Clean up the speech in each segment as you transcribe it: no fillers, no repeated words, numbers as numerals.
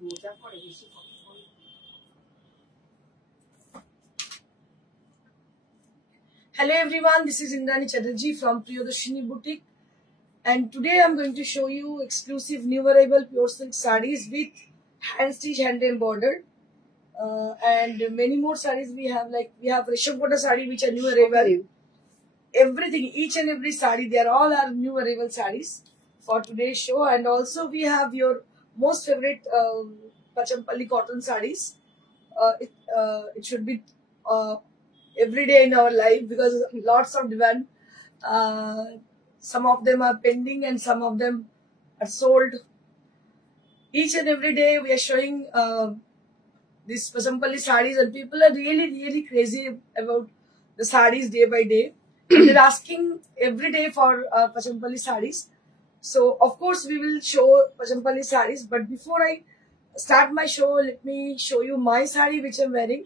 Hello everyone, this is Indrani Chatterjee from Priyadarshini Boutique, and today I'm going to show you exclusive new arrival pure silk sarees with hand stitch, hand embroidered, and many more sarees we have. Like we have Rishabh Kota saree which are new arrival. Everything, each and every saree, they are all our new arrival sarees for today's show. And also we have your most favorite Pachampalli cotton sarees. It should be every day in our life because lots of demand. Some of them are pending and some of them are sold. Each and every day we are showing these Pachampalli sarees, and people are really crazy about the sarees day by day. They're asking every day for Pachampalli sarees. So of course we will show Pachampalli sarees, but before I start my show, let me show you my saree which I'm wearing.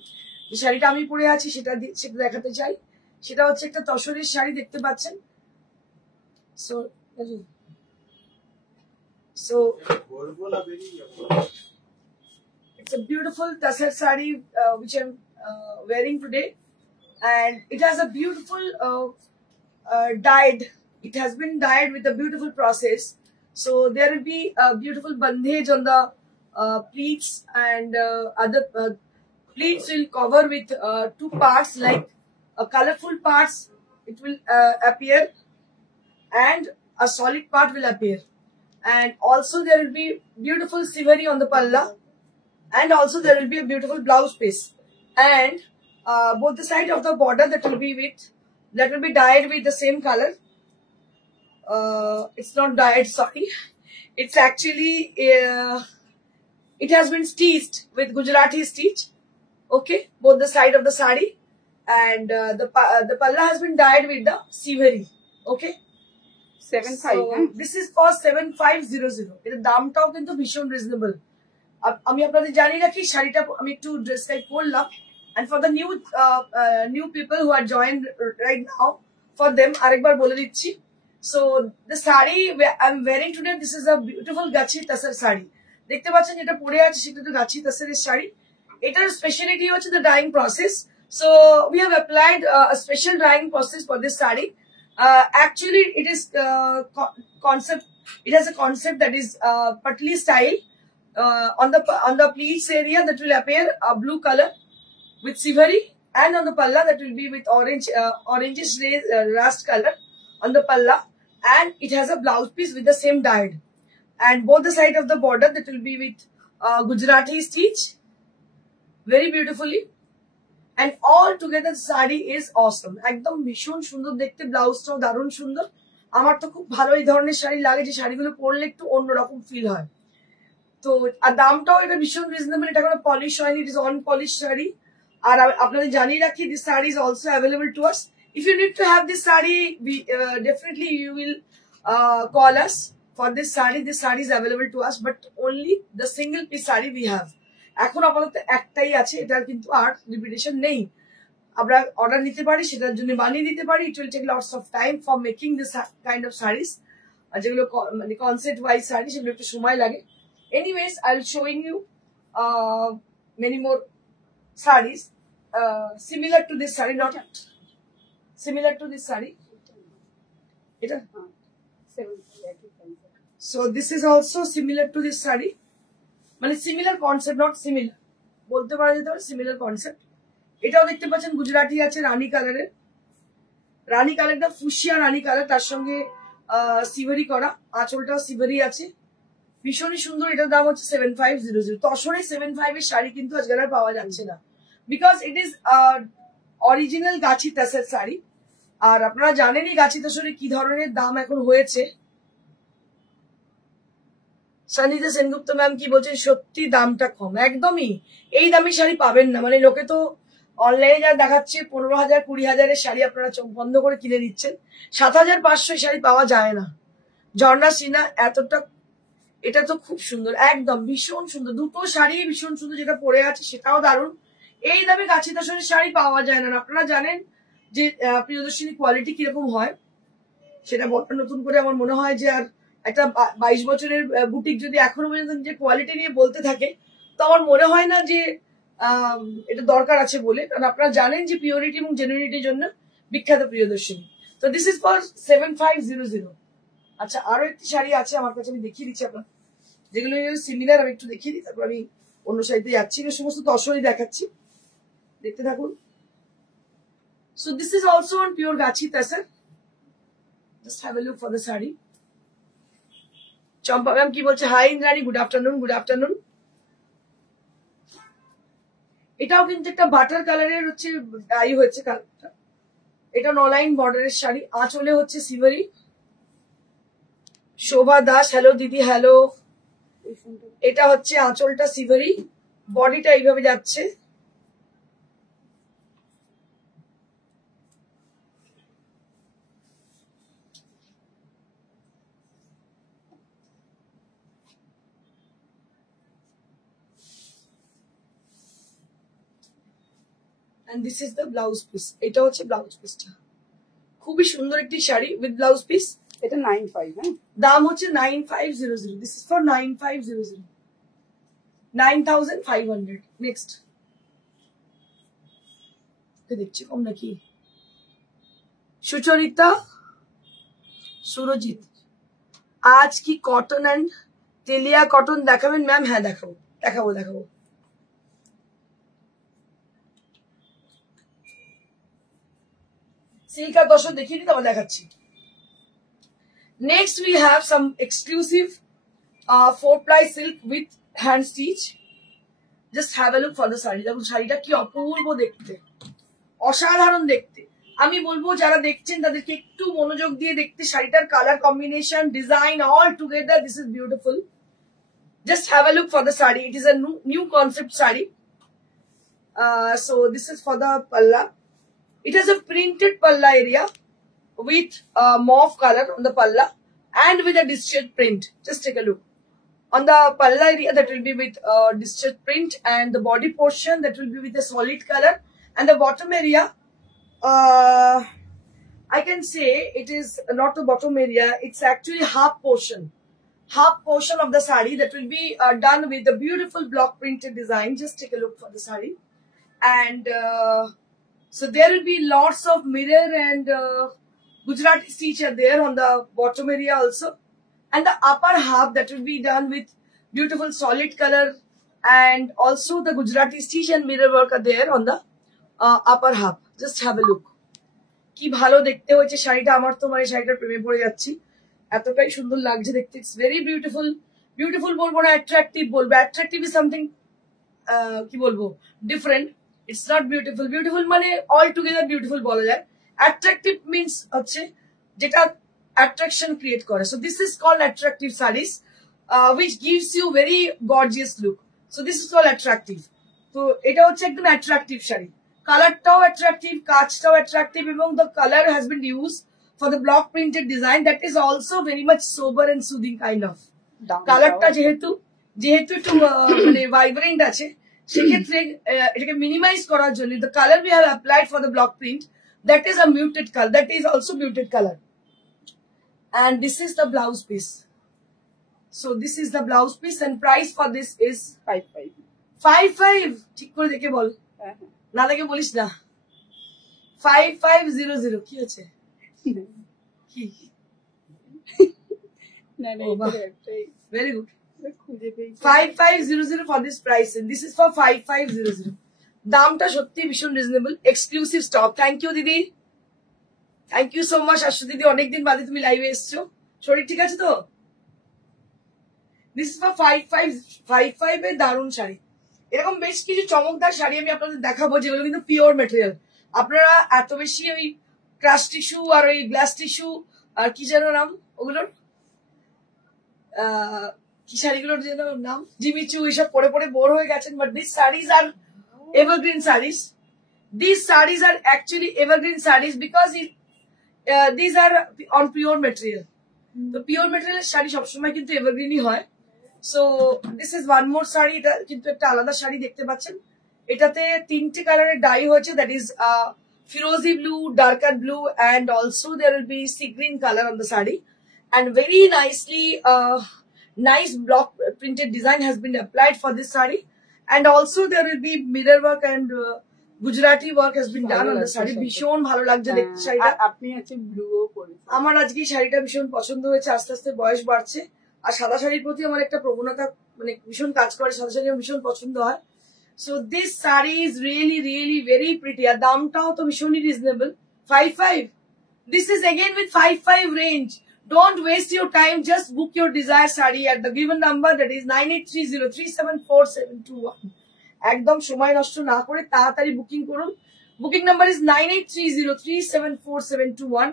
যে শাড়িটা আমি পরে আছি সেটা দেখাতে চাই। সেটা হচ্ছে একটা তসরের শাড়ি, দেখতে পাচ্ছেন। So it's a beautiful tasar saree which I'm wearing today, and it has a beautiful dyed. It has been dyed with a beautiful process. So there will be a beautiful bandhage on the pleats, and other pleats will cover with two parts, like colorful parts it will appear, and a solid part will appear. And also there will be beautiful siveri on the palla, and also there will be a beautiful blouse piece, and both the side of the border that will be dyed with the same color. It's not dyed, sorry. It's actually it has been stitched with Gujarati stitch. Okay, both the side of the sari, and the palla has been dyed with the siveri. Okay, 75. So this is for 7500. এর দামটাও কিন্তু ভীষণ reasonable. আমি আপনাদের জানি রাখি শাড়িটা আমি একটু ড্রেস টাইপ করলাম, and for the new people who are joined right now, for them আরেকবার বলে দিচ্ছি। So the saree I'm wearing today, this is a beautiful gachi tasar saree. দেখতে পাচ্ছেন যেটা পরে আছে সেটা তো গাছি তাসারের শাড়ি। এটার স্পেশালিটি হচ্ছে the dyeing process. So we have applied a special dyeing process for this saree. Actually it is concept. It has a concept that is patli style. On the pleats area that will appear a blue color with siveri, and on the palla that will be with orangish rust color on the palla, and it has a blouse piece with the same dyed, and both the side of the border that will be with Gujarati stitch very beautifully, and all together the saree is awesome. একদম ভীষণ সুন্দর দেখতে, ব্লাউজটাও দারুণ সুন্দর। আমার তো খুব ভালো এই ধরনের শাড়ি লাগে, যে শাড়িগুলো পরলে একটু অন্যরকম ফিল হয়। তো আর দামটাও এটা ভীষণ রিজনেবল, এটা কোনো পলিশ হয়নি, it is on polish sari. আর আপনাদের জানিয়ে রাখি, this sari is also available to us. If you need to have this saree, definitely you will call us for this saree. This saree is available to us, but only the single piece saree we have. এখন আপাতত একটাই আছে, এটার কিন্তু আর repetition নেই। আমরা order নিতে পারি, সেটার জন্য বানিয়ে দিতে পারি। It will take lots of time for making this kind of sarees. আর যেগুলো মানে কনসেপ্ট ওয়াইজ শাড়ি, সেগুলো একটু সময় লাগে। Anyways, I'll showing you many more sarees similar to this saree, not similar to this saree. So this is also similar to this saree. মানে similar concept, not similar বলতে পারা যেতে পারে, সিমিলার কনসেপ্ট। এটাও দেখতে পাচ্ছেন গুজরাটি আছে রানী কালারের। রানী কালারটা ফুসিয়া রানী কালার, তার সঙ্গে সিভারি করা, আঁচলটাও সিভারি আছে, ভীষণই সুন্দর। এটার দাম হচ্ছে 7500। তসরে 75 এর শাড়ি কিন্তু আজকাল আর পাওয়া যাচ্ছে না, বিকজ ইট ইজ অরিজিনাল গাছি তাসার শাড়ি। আর আপনারা জানেনই গাছি তাসরে কি ধরনের দাম এখন হয়েছে। সনিতা সেনগুপ্ত ম্যাম কি বলছেন, সত্যি দামটা কম, একদমই এই দামি শাড়ি পাবেন না। মানে লোকে তো অনলাইনে যা দেখাচ্ছে 15,000 20,000 শাড়ি আপনারা চোখ বন্ধ করে কিনে নিচ্ছেন, 7,500 শাড়ি পাওয়া যায় না। ঝর্ণা সিনহা এতটা, এটা তো খুব সুন্দর, একদম ভীষণ সুন্দর। দুটো শাড়ি ভীষণ সুন্দর, যেটা পরে আছে সেটাও দারুণ। এই দামে গাছি তাসরের শাড়ি পাওয়া যায় না। আপনারা জানেন যে প্রিয়দর্শিনী কোয়ালিটি কিরকম হয়, সেটা বলার নতুন করে আমার মনে হয় যে আর একটা 22 বছরের বুটিক যদি এখনো পর্যন্ত যে কোয়ালিটি নিয়ে বলতে থাকে, তো আমার মনে হয় না যে এটা দরকার আছে বলে, কারণ আপনারা জানেন যে পিওরিটি এবং জেনুইনিটির জন্য বিখ্যাত প্রিয়দর্শিনী। তো দিস ইজ ফর 7500। আচ্ছা, আরো একটি শাড়ি আছে আমার কাছে, আমি দেখিয়ে দিচ্ছি আপনার, যেগুলো সিমিলার আমি একটু দেখিয়ে দিই, তারপর আমি অন্য শাড়িতে যাচ্ছি। সমস্ত তসরই দেখাচ্ছি, দেখতে থাকুন। So this is also on pure gachhi tussar. Just have a look for the sari. Champa ma'am কি বলছে? Hi Indrani, good afternoon. Good afternoon. এটাও কিন্তু একটা বাটার কালারের হচ্ছে ডাই হয়েছে কালারটা। এটা নলাইন বর্ডারের শাড়ি, আঁচলে হচ্ছে সিভারি। শোভা দাস, হ্যালো দিদি, হ্যালো। এটা হচ্ছে আঁচলটা সিভারি, বডিটা এইভাবে যাচ্ছে। and this is the blouse piece. এটা হচ্ছে ব্লাউজ পিসটা, খুবই সুন্দর একটি শাড়ি উইথ ব্লাউজ পিস। এটা 95, হ্যাঁ, দাম হচ্ছে 9500। This is for 9500, 9500। নেক্সট দেখছি কম নাকি? সুচরিতা, সুরজিৎ, আজ কি কটন এন্ড তেলিয়া কটন দেখাবেন ম্যাম? হ্যাঁ দেখাবো দেখাবো দেখাবো। সিল্ক আর দর্শক দেখিয়ে দিই, তারপর দেখাচ্ছি। Next we have some exclusive 4-ply silk with hand stitch. Just have a look for the sari. দেখুন শাড়িটা কি অপূর্ব দেখতে, অসাধারণ দেখতে। আমি বলবো যারা দেখছেন তাদেরকে একটু মনোযোগ দিয়ে দেখতে। শাড়িটার colour combination, design, all together this is beautiful. Just have a look for the sari. It is a new concept sari. So this is for the palla. It has a printed palla area with mauve color on the palla and with a discharge print. Just take a look. On the palla area, that will be with discharge print, and the body portion that will be with a solid color, and the bottom area, I can say it is not the bottom area, it's actually half portion of the sari that will be done with the beautiful block printed design. Just take a look for the sari. And so there will be lots of mirror and Gujarati stitch are there on the bottom area also, and the upper half that will be done with beautiful solid color, and also the Gujarati stitch and mirror work are there on the upper half. Just have a look. কি ভালো দেখতে হয়েছে শাড়িটা, আমার তো মানে শাড়িটার প্রেমে পড়ে যাচ্ছি, এতটাই সুন্দর লাগছে দেখতে। It's very beautiful. বিউটিফুল বলবো না, অ্যাট্রাকটিভ বলবো। অ্যাট্রাকটিভ ইজ সামথিং কি বলবো, different. It's not beautiful. Beautiful মানে অল টুগেদার বিউটিফুল বলা যায়। অ্যাট্রাকটিভ মিনস হচ্ছে যেটা অ্যাট্রাকশন ক্রিয়েট করে। So this is called attractive sarees which gives you very gorgeous look. So this is called attractive. তো এটা হচ্ছে একদম অ্যাট্রাকটিভ শাড়ি। কালারটাও অ্যাট্রাকটিভ, কাজটাও অ্যাট্রাকটিভ, এবং the color has been used for the block printed design that is also very much sober and soothing kind of. কালারটা যেহেতু একটু মানে ভাইব্রেন্ট আছে, সেক্ষেত্রে এটাকে মিনিমাইজ করার জন্য the color we have applied for the block print, that is a muted color, that is also muted color. And this is the blouse piece. So this is the blouse piece, and price for this is 55. ঠিক করে দেখে বল, না দেখে বলিস না। 5500 কি আছে? কি? Very good. 5500 for this price, and this is for 5500. দামটা সত্যি ভীষণ reasonable, exclusive stock. Thank you দিদি, thank you so much. Ashu দিদি অনেকদিন বাদে তুমি লাইভে এসছো, শরীর ঠিক আছে তো? দিস ইজ ফর 55 এর দারুণ শাড়ি। এরকম বেশ কিছু চমকদার শাড়ি আমি আপনাদের দেখাবো, যেগুলো কিন্তু পিওর মেটেরিয়াল। আপনারা এত বেশি ওই ক্রাশ টিস্যু আর ওই গ্লাস টিস্যু আর কি যেন নাম ওগুলোর, কি শাড়িগুলোর যেন নাম, জিমিচু, এইসব পরে পরে বোর হয়ে গেছেন। But this sarees are evergreen sarees. These sarees are actually evergreen sarees because these are on pure material. The pure material sari সবসময় কিন্তু evergreen হয়। So this is one more sari. এটা কিন্তু একটা আলাদা শাড়ি দেখতে পাচ্ছেন। এটাতে 3টে কালারের ডাই হয়েছে, that is firozi blue, darker blue, and also there will be sea green color on the sari, and very nicely nice block printed design has been applied for this sari, and also there will be mirror work and Gujarati work has been done on the sari. ভীষণ ভালো লাগছে দেখতে শাড়িটা। আপনি আছে ব্লুও পরেছেন। আমার আজকে শাড়িটা ভীষণ পছন্দ হয়েছে, আস্তে আস্তে বয়স বাড়ছে আর সাদা শাড়ির প্রতি আমার একটা প্রবণতা মানে ভীষণ কাজ করে, সাদা শাড়ি আমার ভীষণ পছন্দ হয়। So this saree is really very pretty, আর দামটাও তো ভীষণই reasonable, 55। This is again with 55 range. Don't waste your time, just book your desired saree at the given number, that is 9830374721. একদম সময় নষ্ট না করে তাড়াতাড়ি বুকিং করুন। Booking number is 9830374721.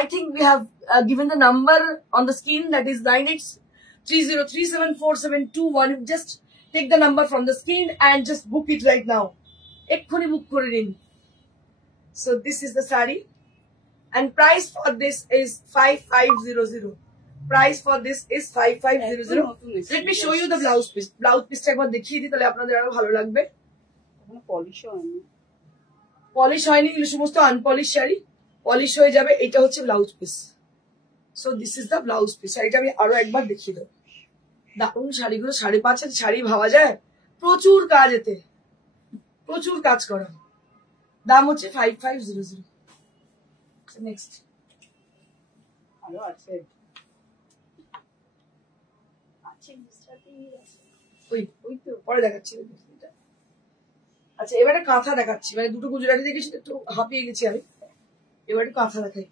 I think we have given the number on the screen, that is 9830374721. Just take the number from the screen and just book it right now. এক্ষুনি বুক করে নিন। So this is the saree and price for this is 5500. Price for this is 5500. Let me show you the blouse piece. Blouse piece টা একবার দেখিয়ে দিই, তাহলে আপনাদের আরো ভালো লাগবে। পলিশ হয়নি, এগুলো সমস্ত আনপলিশ শাড়ি, পলিশ হয়ে যাবে। এটা হচ্ছে blouse piece. So this is the blouse piece. শাড়িটা আমি আরো একবার দেখিয়ে দেবো। দারুণ শাড়িগুলো, 5.5 শাড়ি ভাবা যায়, প্রচুর কাজ, এতে প্রচুর কাজ করা। দাম হচ্ছে 5500। নেক্সট আরো আছে, পরে দেখাচ্ছি। আচ্ছা এবারে কাঁথা দেখাচ্ছি, মানে দুটো গুজরাটি দেখেছি একটু হাঁপিয়ে গেছি আমি, এবারে কাঁথা দেখাই।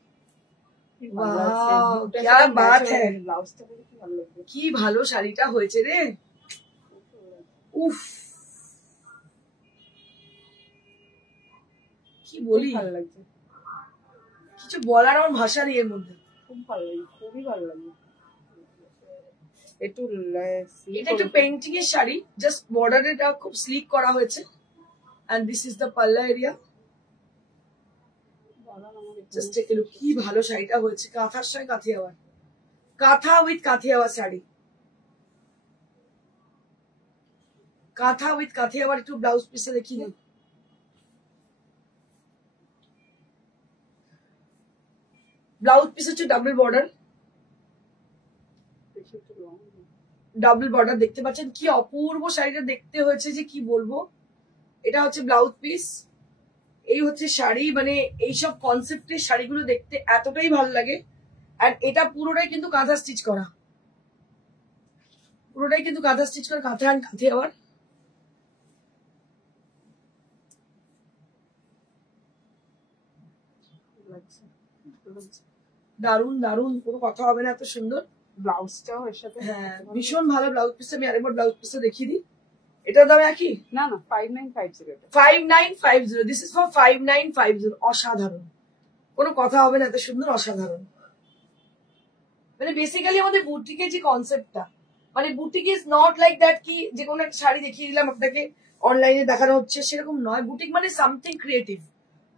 কি ভালো শাড়িটা হয়েছে রে, উফ কি বলি, ভালো লাগছে, কিছু বলার আমার ভাষা নেই এর মধ্যে। খুব ভালো লাগে, খুবই ভালো লাগে। এটা একটু পেইন্টিং এর শাড়ি, জাস্ট বর্ডারটা খুব স্লিক করা হয়েছে। and this is the palla area. just take a look, কি ভালো শাড়িটা হয়েছে, কাঁথার সঙ্গে কাথিয়াওয়ার, কাঁথা উইথ কাথিয়াওয়ার শাড়ি, কাঁথা উইথ কাথিয়াওয়ার। একটু ব্লাউজ পিসে দেখি না, ব্লাউজ পিস হচ্ছে ডাবল বর্ডার, ডাবল বর্ডার দেখতে পাচ্ছেন, কি অপূর্ব শাড়িটা দেখতে হয়েছে যে কি বলবো। এটা হচ্ছে ব্লাউজ পিস, এই হচ্ছে শাড়ি। মানে এইসব কনসেপ্টের শাড়িগুলো দেখতে এতটাই ভালো লাগে। আর এটা পুরোটাই কিন্তু কাঁথা স্টিচ করা, পুরোটাই কিন্তু কাঁথা স্টিচ করা, কাঁথা আর কাঁথে আবার। দারুন দারুন, কোনো কথা হবে না, এত সুন্দর ব্লাউজটাও এর সাথে। হ্যাঁ ভীষণ ভালো ব্লাউজ পিস। আমি আরেকবার ব্লাউজ পিসটা দেখিয়ে দিই। এটার দাম একই, না না 5950। 5950, দিস ইজ ফর 5950। অসাধারণ, কোনো কথা হবে না, এত সুন্দর, অসাধারণ। মানে বেসিক্যালি আমাদের বুটিকের যে কনসেপ্টটা, মানে boutique is not like that কি যে কোনো একটা শাড়ি দেখিয়ে দিলাম আপনাকে অনলাইনে দেখানো হচ্ছে, সেরকম নয়। বুটিক মানে সামথিং ক্রিয়েটিভ।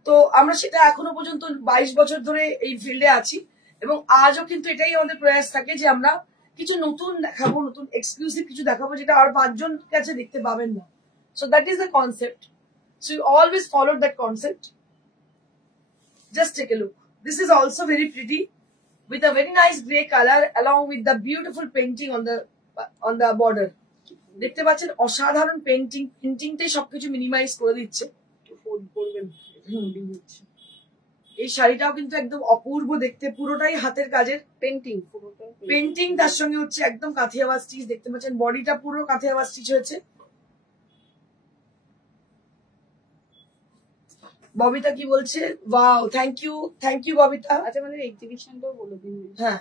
তো আমরা সেটা এখনো পর্যন্ত 22 বছর ধরে এই ফিল্ডে আছি, এবং আজও কিন্তু এটাই আমাদের প্রয়াস থাকে যে আমরা কিছু নতুন দেখাবো, নতুন এক্সক্লুসিভ কিছু দেখাবো, যেটা আর 5 জন কাছে দেখতে পাবেন না। So that is the concept. So you always follow that concept. Just take a look, this is also very pretty with a very nice grey color along with the beautiful painting on the border. দেখতে পাচ্ছেন অসাধারণ painting, প্রিন্টিংটাই সবকিছু minimise করে দিচ্ছে। এই শাড়িটাও কিন্তু একদম অপূর্ব দেখতে, পুরোটাই হাতের কাজের পেন্টিং, তার সঙ্গে হচ্ছে একদম কাথিয়াওয়া স্টিচ। দেখতে পাচ্ছেন বডিটা পুরো কাথিয়াওয়া স্টিচ হয়েছে। ববিতা কি বলছে? Wow, thank you Babita. আচ্ছা আমাদের এক্সিবিশনটাও বলে দিন। হ্যাঁ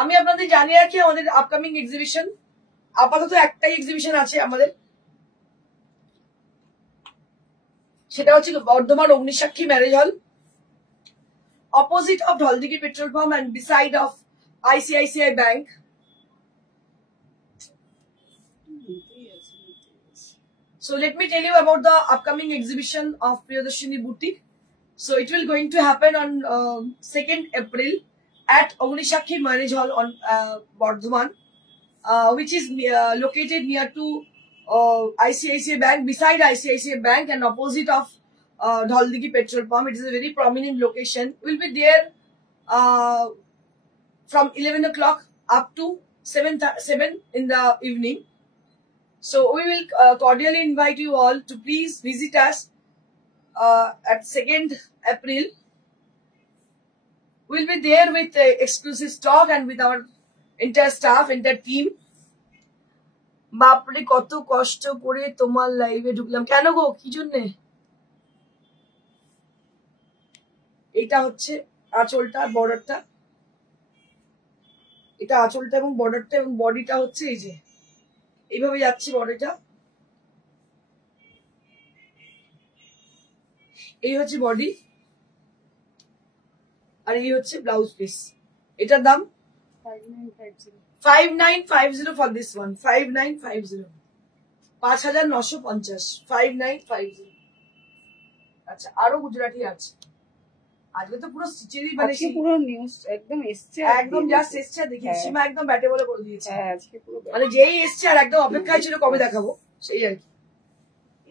আমি আপনাদের জানিয়ে রাখি, আমাদের আপকামিং এক্সিবিশন, আপাতত একটাই এক্সিবিশন আছে আমাদের, সেটা হচ্ছে Bardhaman Agnisakshi marriage hall, opposite of Dhaldigi petrol pump and beside of ICICI Bank. So let me tell you about the upcoming exhibition of Priyadarshini Boutique. So it will going to happen on 2nd April at Ognisakhi Marriage Hall on Bardhaman, which is located near to ICICI Bank, beside ICICI Bank and opposite of Dhaldigi petrol pump. It is a very prominent location. We'll be there from 11 o'clock up to 7 in the evening. So we will cordially invite you all to please visit us at 2nd April. We'll be there with exclusive stock and with our entire staff, entire team. বাপরে কত কষ্ট করে তোমার লাইভে ঢুকলাম কেন গো কি জন্যে এটা হচ্ছে আঁচলটা বর্ডারটা এটা আঁচলটা এবং বর্ডারটা এবং বডিটা হচ্ছে এই যে এইভাবে যাচ্ছে বডিটা এই হচ্ছে বডি আর এই হচ্ছে ব্লাউজ পিস এটার দাম 5950 for this one 5950 5950 5950 আচ্ছা আরো গুজরাটি আছে আজকে তো পুরো স্টিচেরই মানে পুরো নিউজ একদম এসছে একদম জাস্ট এসছে দেখি সীমা একদম ব্যাটে বলে করে দিয়েছে হ্যাঁ আজকে পুরো মানে যেই এসছে আর একদম অপেক্ষায় ছিল কবে দেখাবো সেই আর কি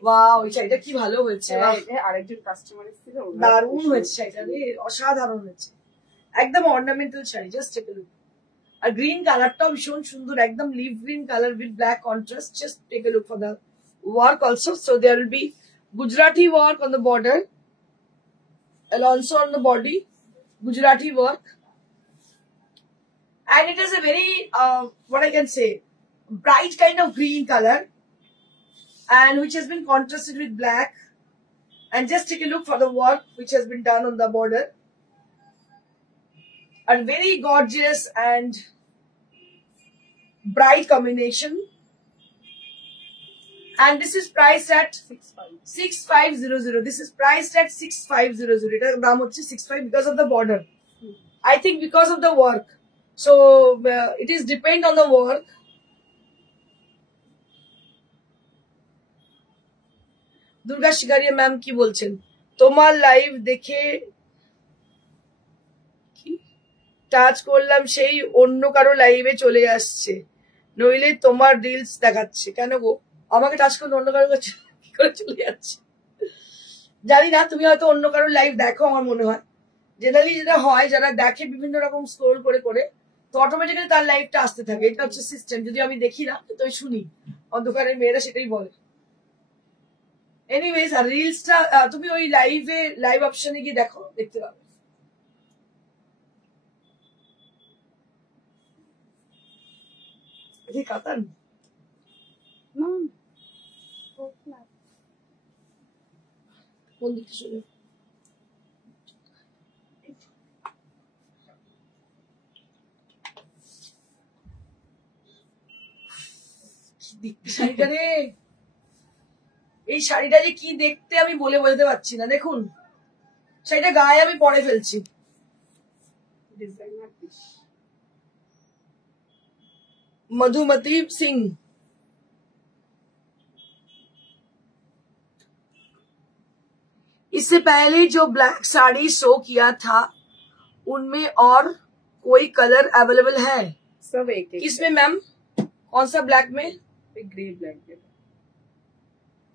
ওয়াও এই শাড়িটা কি ভালো হয়েছে আরেকজন কাস্টমার এসেছিল দারুণ হয়েছে শাড়িটা রে অসাধারণ হয়েছে একদম ornamental sari just take a look আর গ্রিন কালারটাও ভীষণ সুন্দর একদম leaf green colour with black contrast just take a look for the work also so there will be Gujarati work on the border and also on the body Gujarati work and it is a very what I can say bright kind of green color and which has been contrasted with black and just take a look for the work which has been done on the border and very gorgeous and bright combination and this is priced at 6500 this is priced at 6500 এটা দাম হচ্ছে 65 because of the border I think because of the work so it is depend on the work Durga Shikaria ma'am কি বলছেন তোমার live দেখে কি touch করলাম সেই অন্য কারো লাইভে চলে আসছে নইলে তোমার রিলস দেখাচ্ছে কেন গো আমাকে টাচ করলে অন্য কারো কাছে কি করে চলে যাচ্ছে জানি না তুমি হয়তো অন্য কারো লাইভ দেখো আমার মনে হয় জেনারেলি যেটা হয় যারা দেখে বিভিন্ন রকম স্ক্রোল করে করে তো অটোমেটিক্যালি তার লাইভটা আসতে থাকে এটা হচ্ছে সিস্টেম যদি আমি দেখি না তো শুনি অন্ধকারের মেয়েরা সেটাই বলে এনিওয়েজ আর রিলসটা তুমি ওই লাইভ অপশনে গিয়ে দেখো দেখতে পাবে এটা কাতান কোন দিকটা শুনে শাড়িটা রে এই শাড়িটা যে কি দেখতে আমি বলে বোঝাতে পারছি না দেখুন শাড়িটা গায়ে আমি পরে ফেলছি मधुमती सिंह इससे पहले जो ब्लैक साड़ी शो किया था उनमें और कोई कलर अवेलेबल है सब एक किसमें मैम कौन सा ब्लैक में ग्रे ब्लैक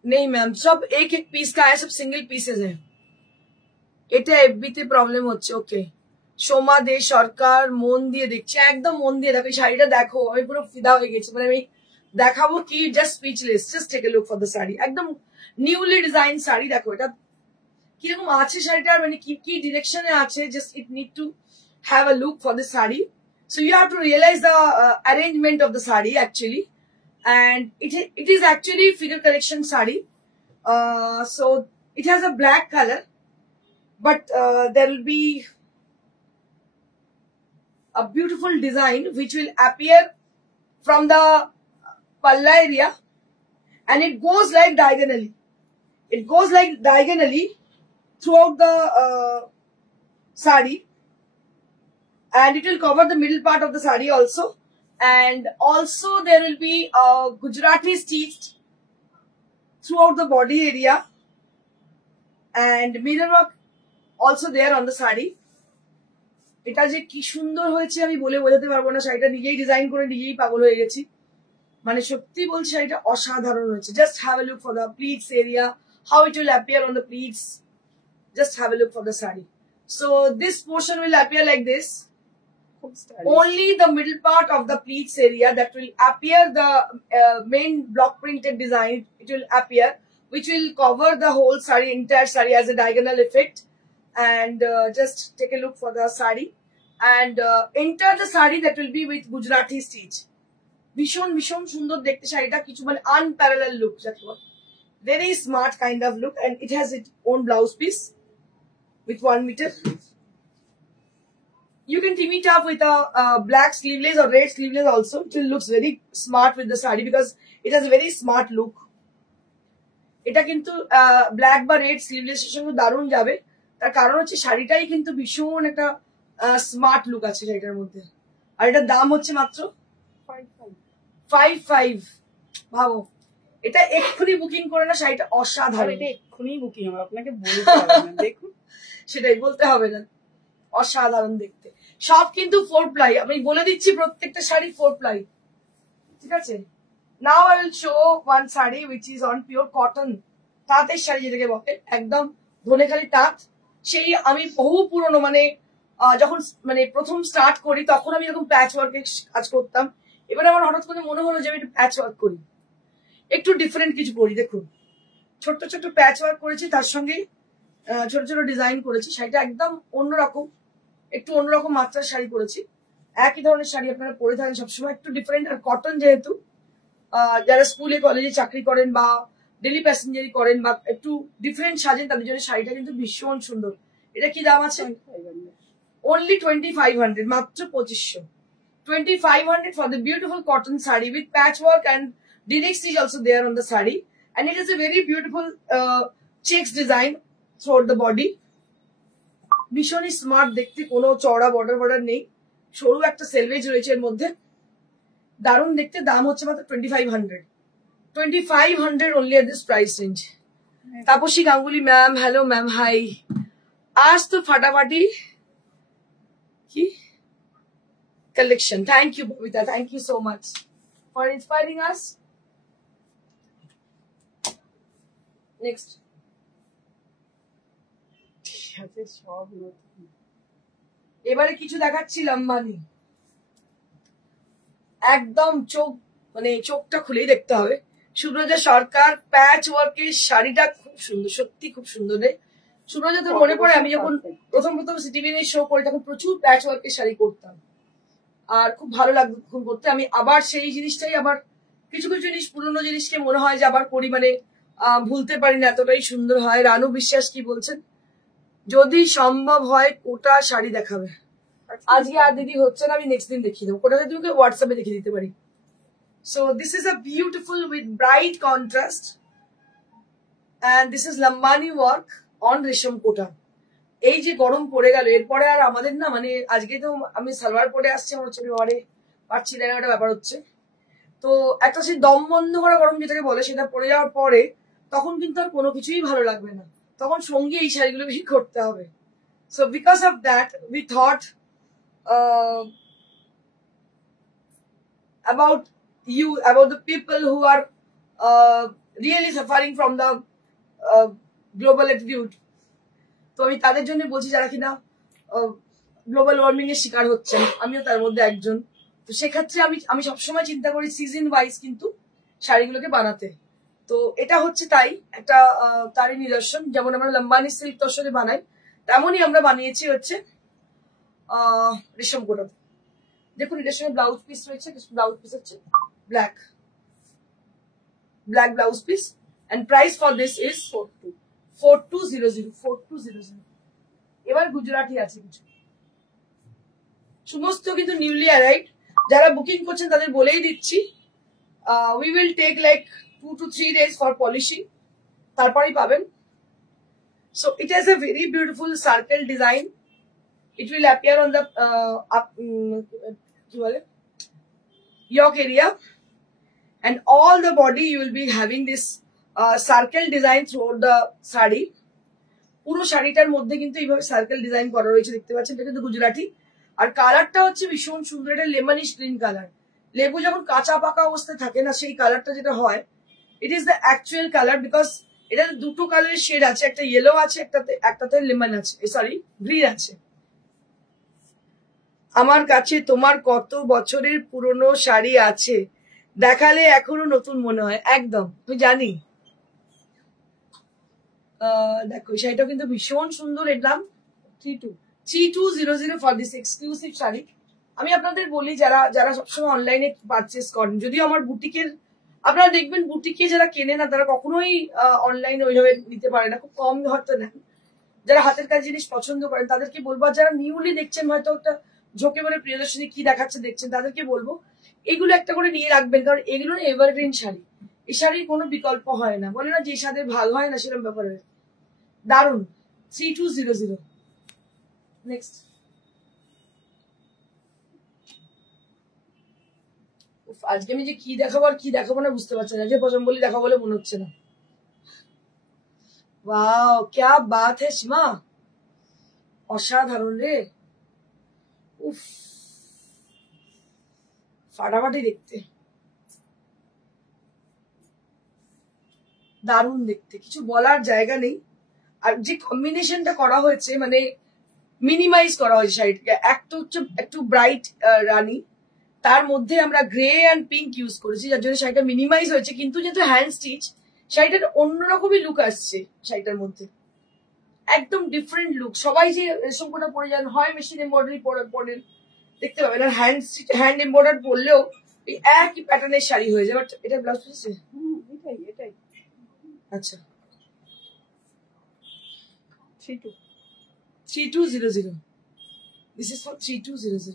नहीं मैम सब एक एक पीस का है सब सिंगल पीसेस है এটা এফবিতে প্রবলেম হচ্ছে ওকে সোমা দে সরকার মন দিয়ে দেখছে একদম মন দিয়ে দেখো শাড়িটা দেখো আমি পুরো ফিদা হয়ে গেছি মানে আমি দেখাবো কি just speechless just take a look for the sari একদম নিউলি ডিজাইন শাড়ি দেখো এটা কিরকম আছে শাড়িটার মানে কি কি ডিরেকশনে আছে just it need to have a look for the sari so you have to realise the arrangement of the sari actually and it is actually figure collection sari so it has a black color but there will be a beautiful design which will appear from the palla area and it goes like diagonally throughout the sari and it will cover the middle part of the sari also. And also there will be Gujarati stitched throughout the body area and mirror work also there on the sari. এটা যে কি সুন্দর হয়েছে আমি বলে বোঝাতে পারবো না শাড়িটা নিজেই ডিজাইন করে নিজেই পাগল হয়ে গেছি মানে সত্যি বলছি শাড়িটা অসাধারণ হয়েছে just have a look for the pleats area how it will appear on the pleats just have a look for the sari so this portion will appear like this খুব stylish. Only the middle part of the pleats area that will appear the main block printed design. It will appear, which will cover the whole sari, entire sari as a diagonal effect. And just take a look for the sari. And enter the sari that will be with Gujarati stitch. ভীষণ ভীষণ সুন্দর দেখতে শাড়িটা, কিছু মানে unparalleled look, very smart kind of look, and it has its own blouse piece with 1 meter. You can team it up with a black sleeveless or red sleeveless also. It looks very smart with the sari because it has a very smart look. এটা কিন্তু black বা red sleeveless এর সঙ্গে দারুণ যাবে, তার কারণ হচ্ছে শাড়িটাই কিন্তু ভীষণ একটা স্মার্ট লুক আছে শাড়িটার মধ্যে। আর এটার দাম হচ্ছে মাত্র 5.5। ভাবো, এটা এক্ষুনি বুকিং করে না, শাড়িটা অসাধারণ। এটা এক্ষুনি বুকিং হবে, আপনাকে বলতে হবে না। দেখুন, সেটাই বলতে হবে না, অসাধারণ দেখতে। সব কিন্তু 4 ply, আমি বলে দিচ্ছি প্রত্যেকটা শাড়ি 4 ply, ঠিক আছে। Now I will show one sari which is on pure cotton, তাঁতের শাড়ি যেটাকে বলে, একদম ধনেখালি তাঁত। সেই আমি বহু পুরনো মানে যখন মানে প্রথম স্টার্ট করি তখন আমি এরকম প্যাচ ওয়ার্কে কাজ করতাম। এবার আমার হঠাৎ করে মনে হলো যে আমি একটু প্যাচ ওয়ার্ক করি, একটু ডিফারেন্ট কিছু করি। দেখুন, ছোট্ট ছোট্ট প্যাচ ওয়ার্ক করেছি, তার সঙ্গে ছোট ছোট ডিজাইন করেছি। শাড়িটা একদম অন্যরকম, একটু অন্যরকম মাত্রার শাড়ি পরেছি। একই ধরনের শাড়ি আপনারা পরে থাকেন সবসময়, একটু ডিফারেন্ট। আর কটন যেহেতু, যারা স্কুলে কলেজে চাকরি করেন বা ডেলি প্যাসেঞ্জারি করেন বা একটু ডিফারেন্ট সাজেন, তাদের জন্য শাড়িটা কিন্তু ভীষণ সুন্দর। এটা কি দাম আছে? only 2500, মাত্র 2500। 2500 for the beautiful cotton sari with patchwork and direct stitch also there on the sari, and it is a very beautiful checks design throughout the body. ভীষণই স্মার্ট দেখতে, কোনো চওড়া বর্ডার নেই, সরু একটা সেলভেজ রয়েছে এর মধ্যে, দারুণ দেখতে। দাম হচ্ছে মাত্র 2500। 2500 only at this price range. Tapasi Ganguly ma'am, hello ma'am, hi. আজ তো ফাটাফাটি কি collection. Thank you, Bhavita. Thank you so much for inspiring us. Next. এবারে কিছু দেখাচ্ছি লম্বানি, একদম চোখ মানে চোখটা খুলেই দেখতে হবে। সুব্রজা সরকার প্যাচ ওয়ার্কের শাড়িটা খুব সুন্দর, সত্যি খুব সুন্দর রে সুব্রজা। তোর মনে পড়ে আমি যখন প্রথম সিটিভিএন শো করি তখন প্রচুর প্যাচ ওয়ার্কের শাড়ি করতাম, আর খুব ভালো লাগতো তখন করতে। আমি আবার সেই জিনিসটাই, আবার কিছু কিছু জিনিস পুরোনো জিনিসকে মনে হয় যে আবার করি, মানে ভুলতে পারি না, এতটাই সুন্দর হয়। রানু বিশ্বাস কি বলছেন? যদি সম্ভব হয় কোটা শাড়ি দেখাবে। আজকে আর দিদি হচ্ছে না, আমি নেক্সট দিন দেখিয়ে দেবো। কোটাটা তুমি হোয়াটসঅ্যাপে দেখিয়ে দিতে পারি। So this is a beautiful with bright contrast, and this is Lambani work on Resham Kota. এই যে গরম পড়ে গেল, এরপরে আর আমাদের না মানে আজকে তো আমি সালোয়ার পরে আসছি, আমার হচ্ছে ঘরে পাচ্ছি না, একটা ব্যাপার হচ্ছে। তো একটা সেই দম বন্ধ করা গরম যেটাকে বলে, সেটা পড়ে যাওয়ার পরে তখন কিন্তু আর কোনো কিছুই ভালো লাগবে না, তখন সঙ্গে এই শাড়িগুলো বেশি করতে হবে। So because of that we thought about you, about the people who are really suffering from the global attitude. তো আমি তাদের জন্য বলছি যারা কিনা গ্লোবাল ওয়ার্মিং এর শিকার হচ্ছেন, আমিও তার মধ্যে একজন। তো সেক্ষেত্রে আমি সবসময় চিন্তা করি সিজন ওয়াইজ কিন্তু শাড়িগুলোকে বানাতে। তো এটা হচ্ছে তাই একটা তারই নিদর্শন। যেমন আমরা লম্বানি সিল্ক তসরে বানাই, তেমনই আমরা বানিয়েছি হচ্ছে রেশম কোটা। দেখুন এটার সঙ্গে ব্লাউজ পিস রয়েছে, ব্লাউজ পিস হচ্ছে black blouse piece, and price for this is 4200। 4200। এবার গুজরাটি আছে কিছু, সমস্ত কিন্তু নিউলি অ্যারাইভড। যারা বুকিং করছেন তাদের বলেই দিচ্ছি, we will take like 2 to 3 days for polishing, তারপরেই পাবেন। So it has a very beautiful circle design. It will appear on the yoke area, and all the body you will be having this circle design throughout the sari. পুরো শাড়িটার মধ্যে কিন্তু এইভাবে circle design করা রয়েছে, দেখতে পাচ্ছেন। এটা কিন্তু গুজরাটি, আর কালারটা হচ্ছে ভীষণ সুন্দর। এটা লেমনিশ গ্রিন কালার। লেবু যখন কাঁচা পাকা অবস্থায় থাকে না, সেই কালারটা যেটা হয়, it is the actual colour. Because এটা দুটো কালারের শেড আছে, একটা ইয়েলো আছে, একটাতে লেমন আছে, সরি গ্রিন আছে। আমার কাছে তোমার কত বছরের পুরনো শাড়ি আছে, দেখালে এখনো নতুন মনে হয়। একদম, আমি জানি। দেখো শাড়িটা কিন্তু ভীষণ সুন্দর। এর দাম 3200 ফর দিস এক্সক্লুসিভ শাড়ি। আমি আপনাদের বলি, যারা যারা সবসময় অনলাইনে পারচেস করেন, যদিও আমার বুটিকের, আপনারা দেখবেন বুটিকে যারা কেনে না তারা কখনোই অনলাইনে ওইভাবে নিতে পারে না, খুব কম হয়তো নেন। যারা হাতের কাজ জিনিস পছন্দ করেন তাদেরকে বলবো, আর যারা নিউলি দেখছেন হয়তো একটা ঝোঁকে পড়ে প্রিয়দর্শনী কি দেখাচ্ছে দেখছেন, তাদেরকে বলবো এগুলো একটা করে নিয়ে রাখবেন, কারণ এগুলো না এভারগ্রিন শাড়ি। এই শাড়ির কোনো বিকল্প হয় না, বলে না যে শাড়ির ভাগ হয় না, সেরকম ব্যাপার হয়। দারুন। 3200। নেক্সট। আজকে আমি যে কি দেখাবো আর কি দেখাবো না বুঝতে পারছি না, যে পছন্দলি দেখাবো বলে মনে হচ্ছে না। ওয়াও, क्या बात है সীমা, অসাধারণ রে। উফ, ফাটাফাটি দেখতে, দারুণ দেখতে, কিছু বলার জায়গা নেই। আর যে কম্বিনেশনটা করা হয়েছে, মানে মিনিমাইজ করা হয়েছে শাড়িটাকে। একটা হচ্ছে একটু ব্রাইট রানী, তার মধ্যে আমরা গ্রে অ্যান্ড পিঙ্ক ইউজ করেছি, যার জন্য শাড়িটা মিনিমাইজ হয়েছে। কিন্তু যেহেতু হ্যান্ড স্টিচ, শাড়িটার অন্যরকমই লুক আসছে শাড়িটার মধ্যে, একদম ডিফারেন্ট লুক। সবাই যে রেশম কোটা পরে যান, হয় মেশিন এমব্রয়ডারি পরেন, দেখতে পাবেন, আর হ্যান্ড এমব্রয়ডার পরলেও এই একই প্যাটার্নের শাড়ি হয়ে যায়। বাট এটা ব্লাউজ পিস, এটাই আচ্ছা 3200। This is for 3200.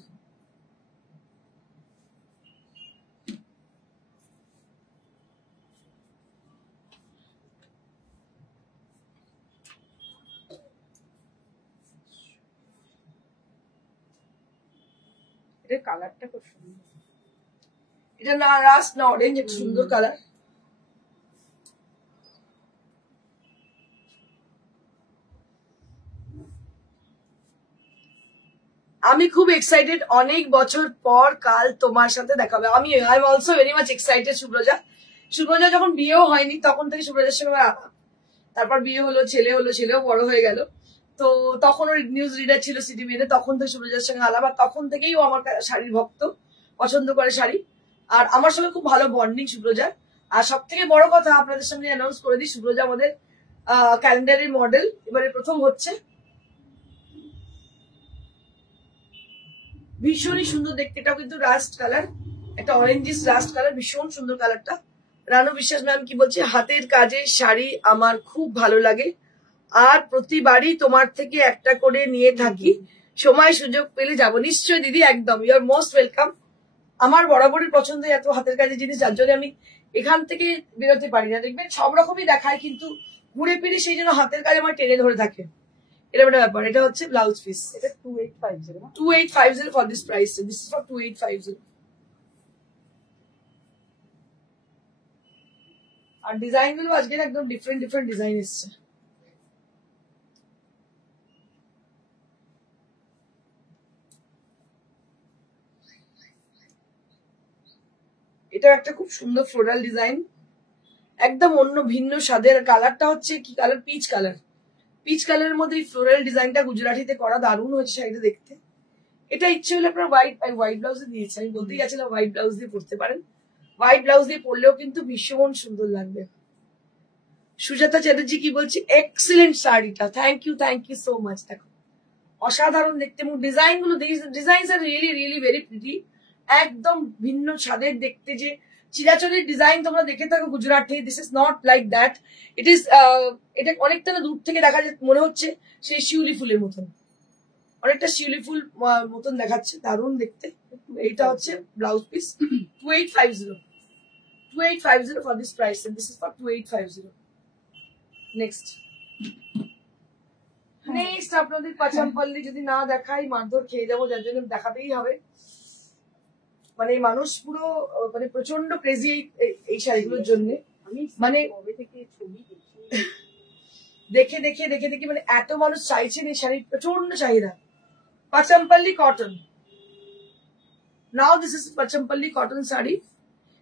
এর কালারটা খুব সুন্দর। এটা না রাস্ট না অরেঞ্জ, একটা সুন্দর কালার। আমি খুব এক্সাইটেড, অনেক বছর পর কাল তোমার সাথে দেখা হবে। আমি I am also very much excited. Subroja যখন বিয়েও হয়নি তখন থেকে সুব্রজার সঙ্গে আমার আলাপ, তারপর বিয়ে হলো, ছেলেও বড় হয়ে গেল, তো তখন ওর নিউজ রিডার ছিল সিটি মেয়েতে, তখন থেকে সুব্রজার সঙ্গে আলাপ। আর তখন থেকেই ও আমার শাড়ির ভক্ত, পছন্দ করে শাড়ি, আর আমার সঙ্গে খুব ভালো বন্ডিং সুব্রজার। আর সব থেকে বড় কথা, আপনাদের সামনে অ্যানাউন্স করে দিই, সুব্রজা আমাদের ক্যালেন্ডারের মডেল এবারে প্রথম হচ্ছে। ভীষণই সুন্দর দেখতে, এটাও কিন্তু রাস্ট কালার, একটা অরেঞ্জিস রাস্ট কালার, ভীষণ সুন্দর কালারটা। রানু বিশ্বাস ম্যাম কি বলছে, হাতের কাজের শাড়ি আমার খুব ভালো লাগে, আর প্রতিবারই তোমার থেকে একটা করে নিয়ে থাকি, সময় সুযোগ পেলে যাবো। নিশ্চয়ই দিদি, একদম, ইউ আর মোস্ট ওয়েলকাম। আমার বরাবরই পছন্দ এত হাতের কাজের জিনিস, যার জন্য আমি এখান থেকে বেরোতে পারি না। দেখবেন সব রকমই দেখায়, কিন্তু ঘুরে ফিরে সেই জন্য হাতের কাজ আমার টেনে ধরে থাকে, এটা একটা ব্যাপার। এটা হচ্ছে ব্লাউজ পিস, এটা 2850 2850 for this price. This is for 2850। আর ডিজাইন গুলো আজকে একদম ডিফারেন্ট ডিজাইন এসছে। এটা একটা খুব সুন্দর ফ্লোরাল ডিজাইন, একদম অন্য ভিন্ন স্বাদের। কালারটা হচ্ছে কি কালার, পিচ কালার। পিচ কালারের মধ্যে এই ফ্লোরাল ডিজাইনটা গুজরাটিতে করা, দারুণ হয়েছে শাড়িটা দেখতে। এটা ইচ্ছে হলে আপনারা হোয়াইট ব্লাউজে দিয়েছে, আমি বলতেই গেছিলাম হোয়াইট ব্লাউজ দিয়ে পরতে পারেন। হোয়াইট ব্লাউজ দিয়ে পরলেও কিন্তু ভীষণ সুন্দর লাগবে। সুজাতা চ্যাটার্জি কি বলছে, এক্সিলেন্ট শাড়িটা, থ্যাংক ইউ সো মাচ। দেখো অসাধারণ দেখতে, এবং ডিজাইন গুলো, design are really very pretty, একদম ভিন্ন স্বাদের দেখতে। যে চিরাচরির ডিজাইন তোমরা দেখে থাকো গুজরাটে, this is not like that. এটা অনেকটা না দূর থেকে দেখা যায়, মনে হচ্ছে সেই শিউলি ফুলের মতন, অনেকটা শিউলি ফুল মতন দেখাচ্ছে, দারুণ দেখতে। এইটা হচ্ছে blouse piece, 2850 for this price, this is for 2850। Next আপনাদের পাচামপল্লি যদি না দেখাই মারধর খেয়ে যাবো, যার জন্য দেখাতেই হবে। মানে মানুষ পুরো মানে প্রচন্ড ক্রেজি এই শাড়িগুলোর জন্য। মানে দেখে মানে এত মানুষ চাইছেন এই শাড়ির, প্রচন্ড চাহিদা। Pochampally cotton, now this is Pochampally cotton sari.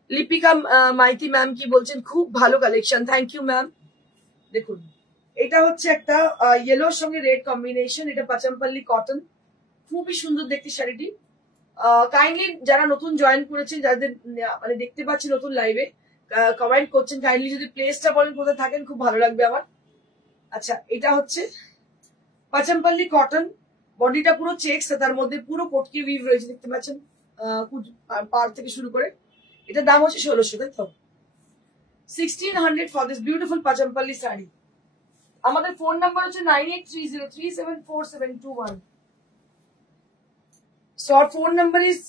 Lipika Maiti ma'am কি বলছেন, খুব ভালো কালেকশন, থ্যাংক ইউ ম্যাম। দেখুন এটা হচ্ছে একটা ইয়েলোর সঙ্গে রেড কম্বিনেশন, এটা পাচামপল্লি কটন, খুবই সুন্দর দেখতে শাড়িটি। কাইন্ডলি যারা নতুন জয়েন করেছেন, যাদের মানে দেখতে পাচ্ছি নতুন লাইভে কমেন্ট করছেন, কাইন্ডলি যদি প্লেসটা বলেন কোথায় থাকেন খুব ভালো লাগবে আমার। আচ্ছা, এটা হচ্ছে পাচামপল্লি কটন, বডিটা পুরো চেক্স, তার মধ্যে পুরো কটকি উইভ রয়েছে দেখতে পাচ্ছেন পার থেকে শুরু করে। এটা দাম হচ্ছে 1600, তাই তো? 1600 ফর দিস বিউটিফুল পাচামপল্লি শাড়ি। আমাদের ফোন নাম্বার হচ্ছে 9830374721। So our phone number is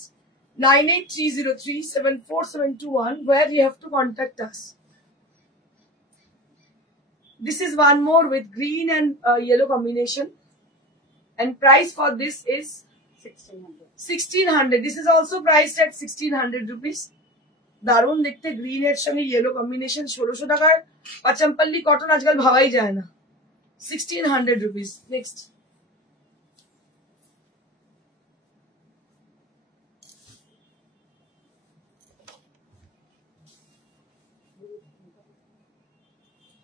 9830374721, where you have to contact us. This is one more with green and yellow combination, and price for this is 1600. This is also priced at 1600 rupees. দারুন দেখতে, green এর সঙ্গে yellow combination. 1600 টাকার পাচামপল্লি cotton আজকাল ভাবাই যায় না। 1600 rupees. Next.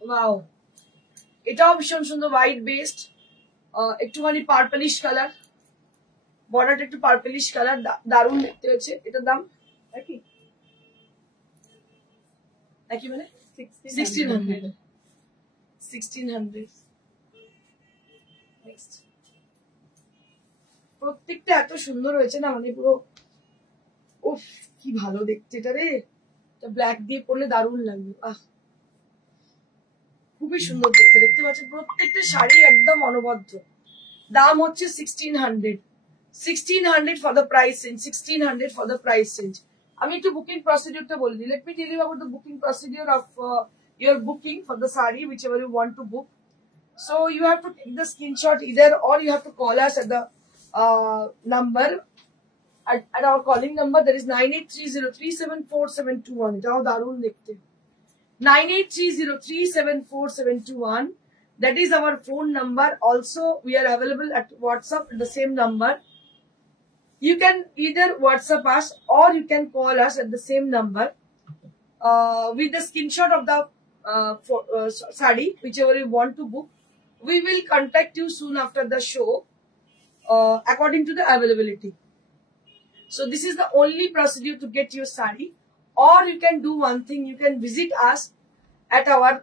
Wow, এটাও ভীষণ সুন্দর, হোয়াইট বেসড, একটুখানি পার্পলিশ কালার, বর্ডারটা একটু পার্পলিশ কালার, দারুণ দেখতে হয়েছে। এটার দাম একই মানে 1600। নেক্সট, প্রত্যেকটা এত সুন্দর হয়েছে না, মানে পুরো উফ কি ভালো দেখতে এটা রে। ব্ল্যাক দিয়ে পরলে দারুণ লাগবে। খুবই সুন্দর দেখতে, দেখতে পাচ্ছেন প্রত্যেকটা শাড়ি একদম অনবদ্য। দাম হচ্ছে 1600। 1600 for the price range. 1600 for the price range. আমি একটু বুকিং প্রসিডিউরটা বলে দিই। Let me tell you about the booking procedure of your booking for the sari, whichever you want to book. So you have to take the screenshot either, or you have to call us at the number at our calling number. That is 9830374721. এটাও দারুণ দেখতে। 9830374721. That is our phone number. Also, we are available at WhatsApp at the same number. You can either WhatsApp us or you can call us at the same number with the screenshot of the sari, whichever you want to book. We will contact you soon after the show according to the availability. So this is the only procedure to get your sari. Or you can do one thing, you can visit us at our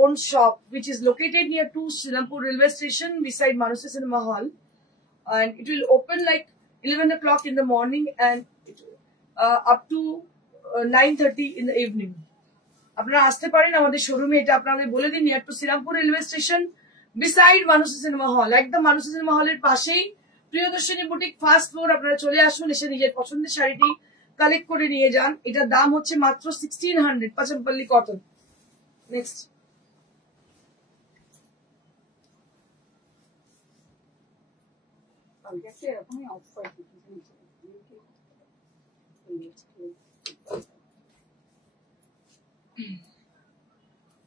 own shop, which is located near to Srinampur railway station beside Manusa Cinema Hall, and it will open like 11 o'clock in the morning and up to 9:30 in the evening. আপনারা আসতে পারেন আমাদের শোরুমে। এটা আপনাদের বলে দিন, near to Serampore railway station, beside Manusha cinema hall, একদম মানুষা সিনেমা হলের পাশেই প্রিয়দর্শিনী বুটিক, ফার্স্ট ফ্লোর। আপনারা চলে আসুন, এসে নিজের পছন্দের শাড়িটি কালেক্ট করে নিয়ে যান। এটার দাম হচ্ছে মাত্র 1600, পাচামপল্লি কটন। নেক্সট,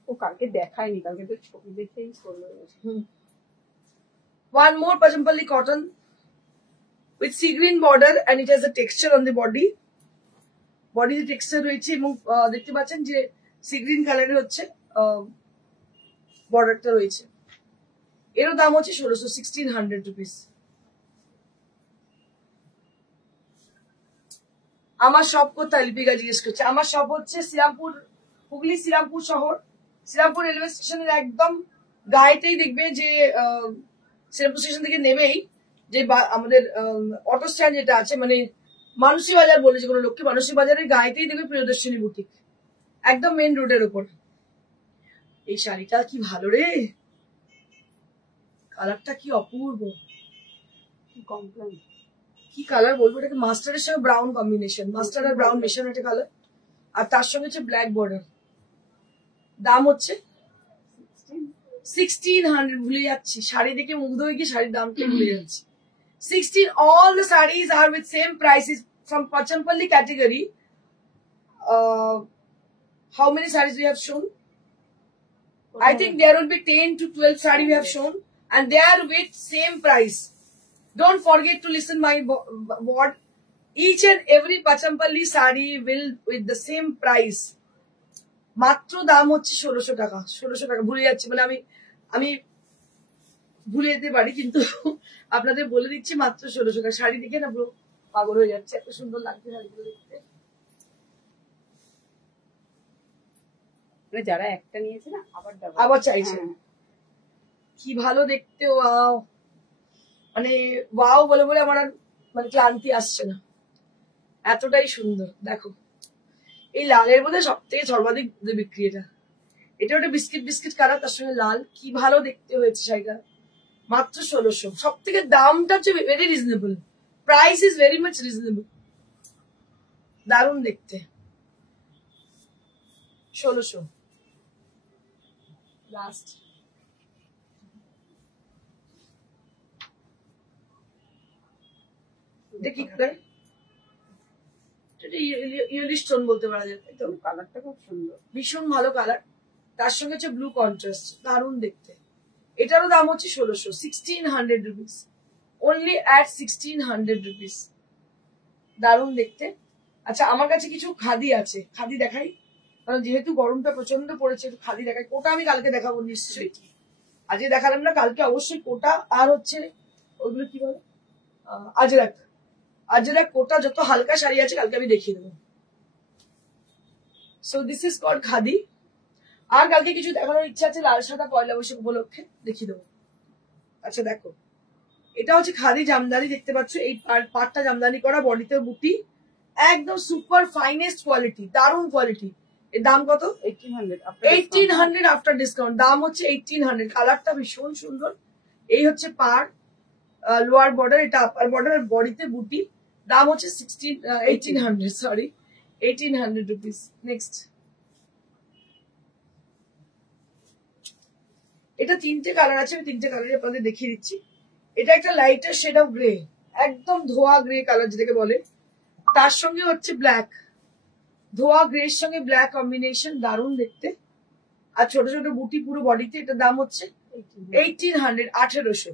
ও কালকে দেখায়নি, কালকে তো ছবি দেখেই চলে গেছে। One more Pachampalli cotton with sea green border, and it has a texture on the body. Body the texture রয়েছে এবং দেখতে পাচ্ছেন যে সি গ্রিন কালারের হচ্ছে বর্ডারটা রয়েছে। এরও দাম হচ্ছে 1600 রুপিস। আমার সব কোথায় লিপিকা জিজ্ঞেস করছে। আমার সব হচ্ছে শ্রীরামপুর, হুগলি শ্রীরামপুর শহর, শ্রীরামপুর রেলওয়ে স্টেশনের একদম গায়েতেই দেখবে যে শ্রীরামপুর স্টেশন থেকে নেমেই যে আমাদের অটো স্ট্যান্ড যেটা আছে, মানে মানসী বাজার বলে যে কোনো লোককে, মানসী বাজারের গায়েতেই দেখবে প্রিয়দর্শিনী বুটিক, একদম মেন রোডের ওপর। এই শাড়িটা কি ভালো রে, কালারটা কি অপূর্ব, কি কালার বলবো এটাকে, মাস্টারের সঙ্গে ব্রাউন কম্বিনেশন, মাস্টার আর ব্রাউন মেশানো একটা কালার, আর তার সঙ্গে হচ্ছে ব্ল্যাক বর্ডার। দাম হচ্ছে 1600। ভুলে যাচ্ছি, শাড়ি দেখে মুগ্ধ হয়ে গিয়ে শাড়ির দামটা ভুলে যাচ্ছি। 16. All the sarees are with same prices from Pachampalli category. How many sarees we have shown? I think there will be 10 to 12 sarees we have shown, and they are with same price. Don't forget to listen my word. Each and every Pachampalli saree will with the same price. মাত্র দাম হচ্ছে 1600 টাকা। 1600 টাকা ভুলে যাচ্ছি, মানে আমি ভুলে যেতে পারি, কিন্তু আপনাদের বলে দিচ্ছি মাত্র 1600 টাকা। শাড়ি দেখে না পুরো পাগল হয়ে যাচ্ছে, এত সুন্দর লাগছে শাড়িগুলো দেখতে। মানে যারা একটা নিয়েছে না আবার চাইছে, কি ভালো দেখতে। ওয়াও, মানে ওয়াও বলে বলে আমার আর মানে ক্লান্তি আসছে না, এতটাই সুন্দর। দেখো এই লালের মধ্যে সব থেকে সর্বাধিক বিক্রি এটা। এটা ওটা বিস্কিট বিস্কিট কালার, তার সঙ্গে লাল, কি ভালো দেখতে হয়েছে শাড়িটা। মাত্র 1600। সব থেকে দামটা হচ্ছে very reasonable, price is very much reasonable. দারুণ দেখতে। 1600 লাস্ট। এটা কি কালার? ইয়েলো স্টোন বলতে পারা যায়, তাই তো? কালারটা খুব সুন্দর, ভীষণ ভালো কালার, তার সঙ্গে হচ্ছে ব্লু কন্ট্রাস্ট, দারুণ দেখতে। এটারও দাম হচ্ছে 1600, 1600 রুপিস, অনলি অ্যাট 1600 রুপিস। দারুণ দেখতে। আচ্ছা, আমার কাছে কিছু খাদি আছে, খাদি দেখাই, কারণ যেহেতু গরমটা প্রচন্ড পড়েছে, একটু খাদি দেখাই। কোটা আমি কালকে দেখাবো নিশ্চয়ই, আজকে দেখালাম না, কালকে অবশ্যই কোটা আর হচ্ছে ওইগুলো কি বলে আজরাক, আজরাক কোটা যত হালকা শাড়ি আছে কালকে আমি দেখিয়ে দেবো। So this is called khadi. আর কালকে কিছু দেখানোর ইচ্ছা আছে লাল সাদা পয়লা বৈশাখ উপলক্ষে, দেখিয়ে দেবো। আচ্ছা দেখো, এটা হচ্ছে খাদি জামদানি, দেখতে পাচ্ছ এই পাটটা জামদানি করা, বডিতে বুটি, একদম সুপার ফাইনেস্ট কোয়ালিটি, দারুণ কোয়ালিটি। এর দাম কত? 1800 আফটার ডিসকাউন্ট। দাম হচ্ছে 1800। কালারটা ভীষণ সুন্দর। এই হচ্ছে পার, লোয়ার বর্ডার, এটা আপার বর্ডার, আর বডিতে বুটি। দাম হচ্ছে 1800, সরি 1800 রুপিস। নেক্সট, এটা তিনটে কালার আছে, আমি তিনটে কালারই আপনাদের দেখিয়ে দিচ্ছি। এটা একটা লাইটার শেড অফ গ্রে, একদম ধোয়া গ্রে কালার যেটাকে বলে, তার সঙ্গে হচ্ছে ব্ল্যাক, ধোয়া গ্রের সঙ্গে ব্ল্যাক কম্বিনেশন, দারুণ দেখতে। আর ছোট ছোট বুটি পুরো বডিতে। এটার দাম হচ্ছে 1800, 1800।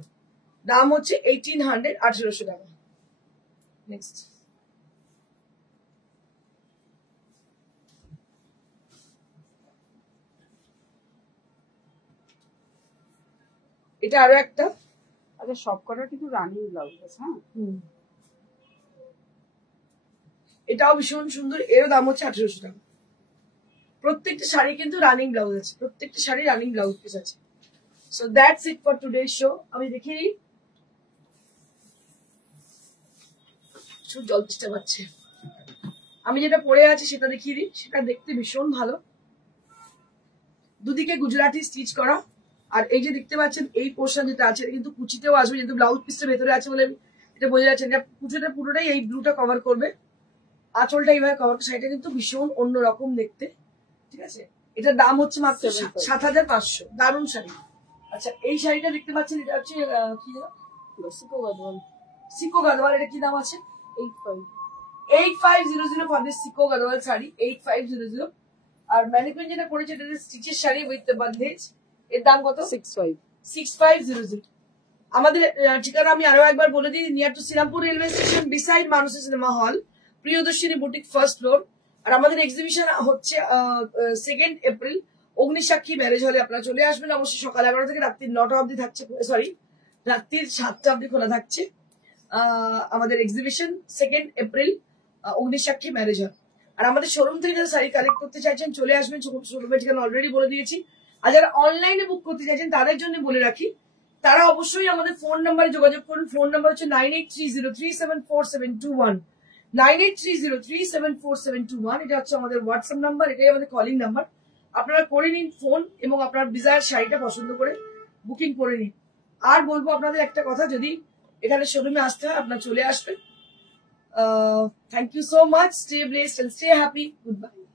দাম হচ্ছে 1800, 1800 টাকা। নেক্সট, এটা আরো একটা। আচ্ছা, সব কটা কিন্তু রানিং ব্লাউজ আছে। হ্যাঁ, এটাও ভীষণ সুন্দর, এরও দাম হচ্ছে 1800 টাকা। প্রত্যেকটা শাড়ি কিন্তু রানিং ব্লাউজ আছে, প্রত্যেকটা শাড়ি রানিং ব্লাউজ পিস আছে। So that's it for today show. আমি দেখিয়ে দিই, জল তেষ্টা পাচ্ছে। আমি যেটা পরে আছি সেটা দেখিয়ে দিই, সেটা দেখতে ভীষণ ভালো, দুদিকে গুজরাটি স্টিচ করা। আর এই যে দেখতে পাচ্ছেন এই পোর্শন যেটা আছে, এটা কিন্তু কুচিতেও আসবে, যেহেতু ব্লাউজ পিসটা ভেতরে আছে বলে এটা বোঝা যাচ্ছে। এটা কুচিটা পুরোটাই এই ব্লুটা কভার করবে, আঁচলটা এইভাবে কভার। শাড়িটা কিন্তু ভীষণ অন্যরকম দেখতে, ঠিক আছে? এটার দাম হচ্ছে মাত্র 7500। দারুণ শাড়ি। আচ্ছা, এই শাড়িটা দেখতে পাচ্ছেন, এটা হচ্ছে কি সিকো গাদওয়াল। সিকো গাদওয়াল। এটা কি দাম আছে? 8500 for this sico Gadwal sari, 8500। আর ম্যানিকুইন যেটা পড়েছে এটা স্টিচের শাড়ি উইথ দ্য বান্ডেজ। এর দাম কত? 6500। আমাদের ঠিকানা আমি আরো একবার বলে দিই, near to Serampore railway station, beside Manasi cinema hall, Priyadarshini boutique, first floor. আর আমাদের এক্সিবিশন হচ্ছে 2 এপ্রিল অগ্নিসাক্ষী ম্যারেজ হলে। আপনারা চলে আসবেন অবশ্যই। সকাল 11 থেকে রাত্রি 9টা অবধি থাকছে, সরি রাত্রি 7টা অবধি খোলা থাকছে আমাদের এক্সিবিশন। 2 এপ্রিল অগ্নিসাক্ষী ম্যারেজ হল। আর আমাদের শোরুম থেকে যারা শাড়ি কালেক্ট করতে চাইছেন চলে আসবেন, শোরুমের ঠিকানা অলরেডি বলে দিয়েছি। আর যারা অনলাইনে বুক করতে চাইছেন তাদের জন্য বলে রাখি, তারা অবশ্যই আমাদের ফোন নাম্বারে যোগাযোগ করুন। ফোন নাম্বার হচ্ছে 9830374721, 9830374721। এটা হচ্ছে আমাদের হোয়াটসঅ্যাপ নাম্বার, এটাই আমাদের কলিং নাম্বার। আপনারা করে নিন ফোন, এবং আপনার ডিজায়ার শাড়িটা পছন্দ করে বুকিং করে নিন। আর বলবো আপনাদের একটা কথা, যদি এখানে শোরুমে আসতে হয় আপনারা চলে আসবেন। Thank you so much. Stay blessed and stay happy. Goodbye.